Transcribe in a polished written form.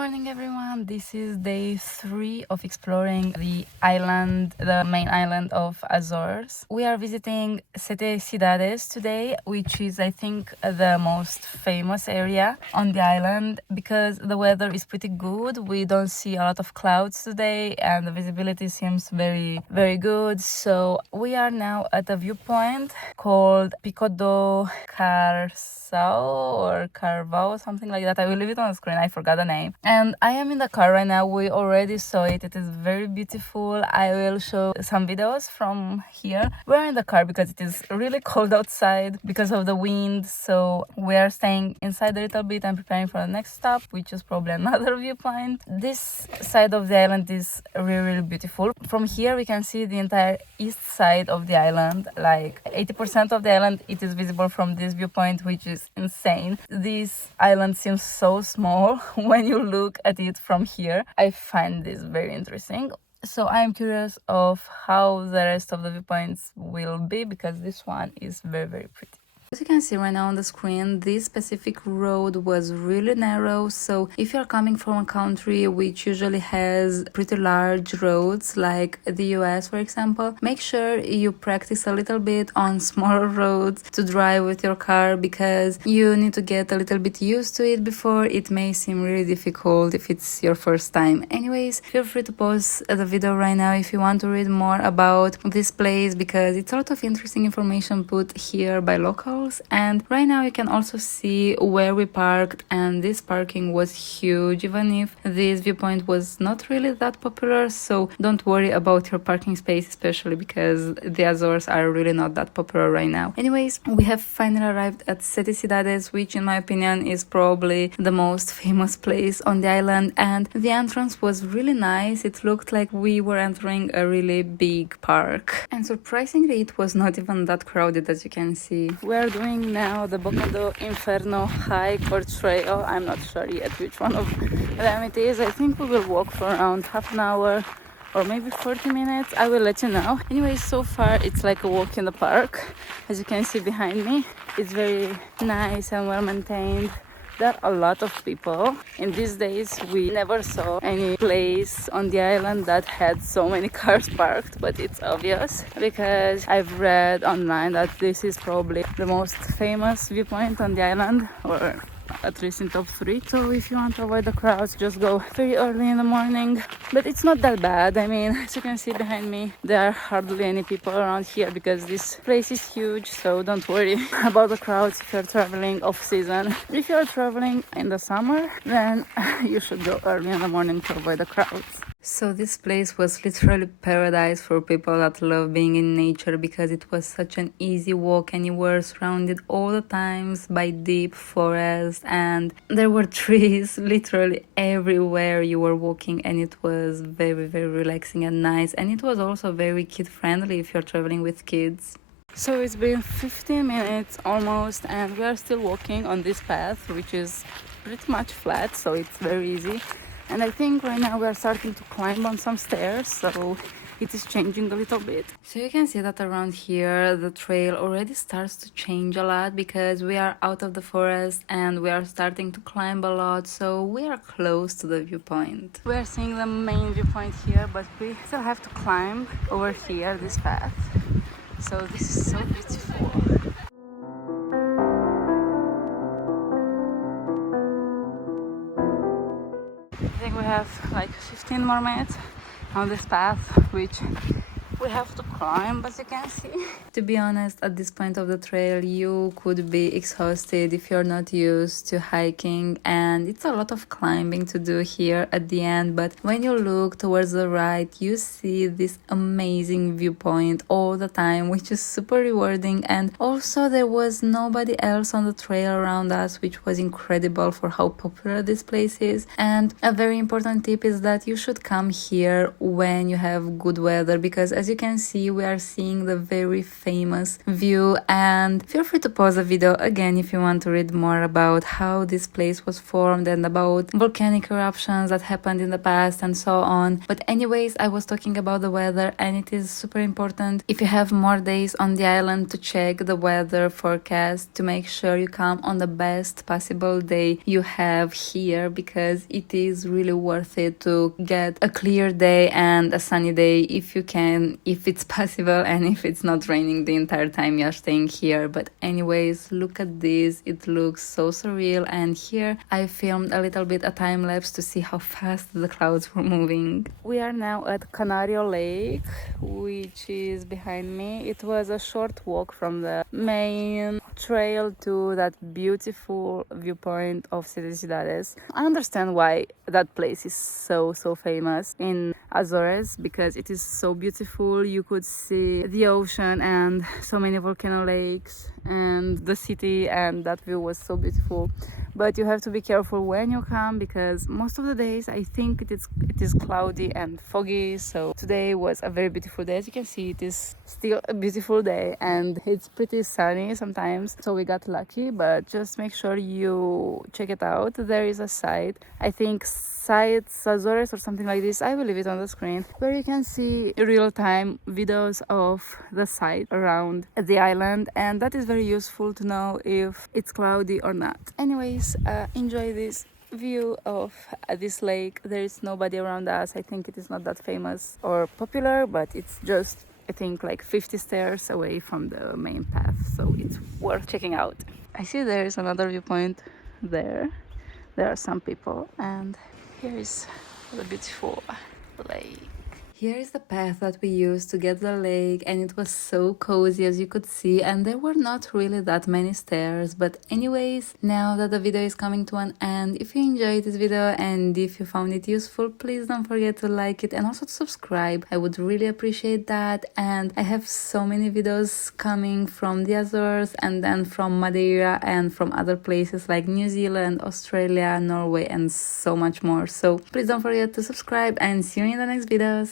morning, everyone. This is day 3 of exploring the main island of Azores. We are visiting Sete Cidades today, which is, I think, the most famous area on the island because the weather is pretty good. We don't see a lot of clouds today and the visibility seems very, very good. So we are now at a viewpoint called Pico do Carvão, something like that. I will leave it on the screen. I forgot the name. And I am in the car right now. We already saw it. It is very beautiful. I will show some videos from here. We're in the car because it is really cold outside because of the wind. So we are staying inside a little bit and preparing for the next stop, which is probably another viewpoint. This side of the island is really, really beautiful. From here, we can see the entire east side of the island. Like 80% of the island, it is visible from this viewpoint, which is insane. This island seems so small when you look at it from here. I find this very interesting. So I'm curious of how the rest of the viewpoints will be because this one is very, very pretty. As you can see right now on the screen, this specific road was really narrow, so if you're coming from a country which usually has pretty large roads like the US for example, make sure you practice a little bit on smaller roads to drive with your car because you need to get a little bit used to it before it may seem really difficult if it's your first time. Anyways, feel free to pause the video right now if you want to read more about this place because it's a lot of interesting information put here by locals. And right now you can also see where we parked, and this parking was huge even if this viewpoint was not really that popular, so don't worry about your parking space, especially because the Azores are really not that popular right now. Anyways, we have finally arrived at Sete Cidades, which in my opinion is probably the most famous place on the island, and the entrance was really nice. It looked like we were entering a really big park, and surprisingly it was not even that crowded, as you can see. We're doing now the Boca do Inferno hike or trail. I'm not sure yet which one of them it is. I think we will walk for around half an hour or maybe 40 minutes. I will let you know. Anyway, so far it's like a walk in the park. As you can see behind me, it's very nice and well maintained. There are a lot of people. In these days, we never saw any place on the island that had so many cars parked, but it's obvious because I've read online that this is probably the most famous viewpoint on the island, or at least in top 3. So if you want to avoid the crowds, just go very early in the morning. But it's not that bad. I mean, as you can see behind me, there are hardly any people around here because this place is huge, so don't worry about the crowds if you're traveling off season. If you're traveling in the summer, then you should go early in the morning to avoid the crowds. So this place was literally paradise for people that love being in nature because it was such an easy walk and you were surrounded all the times by deep forest and there were trees literally everywhere you were walking, and it was very, very relaxing and nice, and it was also very kid friendly if you're traveling with kids. So it's been 15 minutes almost and we are still walking on this path, which is pretty much flat, so it's very easy. And I think right now we are starting to climb on some stairs, so it is changing a little bit. So you can see that around here the trail already starts to change a lot because we are out of the forest and we are starting to climb a lot, so we are close to the viewpoint. We are seeing the main viewpoint here, but we still have to climb over here this path. So this is so beautiful. I think we have like 15 more minutes on this path, which we have to climb, as you can see. To be honest, at this point of the trail, you could be exhausted if you're not used to hiking, and it's a lot of climbing to do here at the end, but when you look towards the right, you see this amazing viewpoint all the time, which is super rewarding. And also there was nobody else on the trail around us, which was incredible for how popular this place is. And a very important tip is that you should come here when you have good weather, because as you can see, we are seeing the very famous view, and feel free to pause the video again if you want to read more about how this place was formed and about volcanic eruptions that happened in the past and so on. But anyways, I was talking about the weather, and it is super important if you have more days on the island to check the weather forecast to make sure you come on the best possible day you have here, because it is really worth it to get a clear day and a sunny day if you can, if it's possible, and if it's not raining the entire time you're staying here. But anyways, look at this, it looks so surreal. And here I filmed a little bit a time lapse to see how fast the clouds were moving. We are now at Canario Lake, which is behind me. It was a short walk from the main trail to that beautiful viewpoint of Sete Cidades. I understand why that place is so famous in Azores, because it is so beautiful. You could see the ocean and so many volcano lakes and the city, and that view was so beautiful. But you have to be careful when you come, because most of the days I think it is cloudy and foggy. So today was a very beautiful day. As you can see, it is still a beautiful day and it's pretty sunny sometimes, so we got lucky. But just make sure you check it out. There is a site, I think Sete Azores or something like this, I will leave it on the screen, where you can see real-time videos of the site around the island, and that is very useful to know if it's cloudy or not. Anyways, enjoy this view of this lake. There is nobody around us. I think it is not that famous or popular, but it's just, I think, like 50 stairs away from the main path, so it's worth checking out. I see there is another viewpoint there. There are some people, and here is the beautiful lake. Here is the path that we used to get to the lake, and it was so cozy, as you could see, and there were not really that many stairs. But anyways, now that the video is coming to an end, if you enjoyed this video and if you found it useful, please don't forget to like it and also to subscribe. I would really appreciate that. And I have so many videos coming from the Azores, and then from Madeira and from other places like New Zealand, Australia, Norway, and so much more. So please don't forget to subscribe, and see you in the next videos.